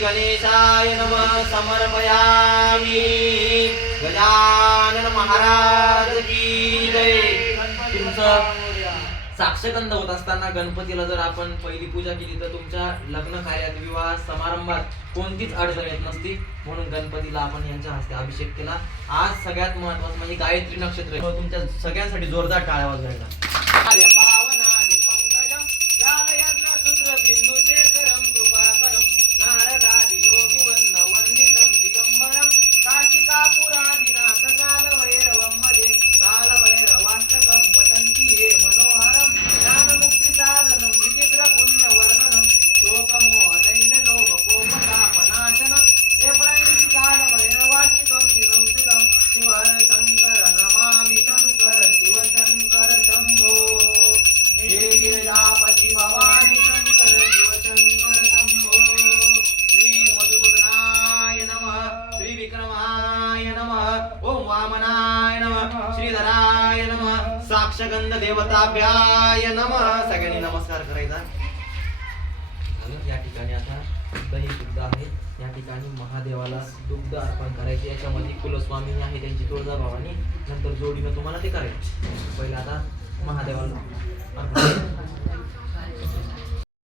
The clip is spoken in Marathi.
गणेशाय नम समर्पयामी। गजानन महाराज की जय। तुमचं साक्षगंध होत असताना गणपतीला जर आपण पहिली पूजा केली तर तुमच्या लग्न कार्यात विवाह समारंभात कोणतीच अडचण येत नसती. म्हणून गणपतीला आपण यांच्या हस्ते अभिषेक केला. आज सगळ्यात महत्वाचं म्हणजे गायत्री नक्षत्र तुमच्या सगळ्यांसाठी जोरदार टाळ्या वाजवायला. शोकमोहदैन्यलोभकोपतापनाशनं हे प्रणिति कालभैरवाष्टकं शिवं शिवं शिवहर शंकर नमामि शङ्कर शिवशङ्कर शम्भो हे गिरिजापति भवानी शङ्कर शिवशङ्कर शम्भो श्री मधुसूदनाय नमः श्री विक्रमाय नमः ओम वामनाय नमः श्रीधराय नमः साक्षगंध देवताभ्याय नमः. सगळ्यांनी नमस्कार करायचा. म्हणून या ठिकाणी आता दही सुद्धा आहे. या ठिकाणी महादेवाला दुग्ध अर्पण करायचे. याच्यामध्ये कुलस्वामी आहे त्यांची तुळजाभावानी. नंतर जोडीनं तुम्हाला ते करायचे. पहिले आता महादेवाला अर्पण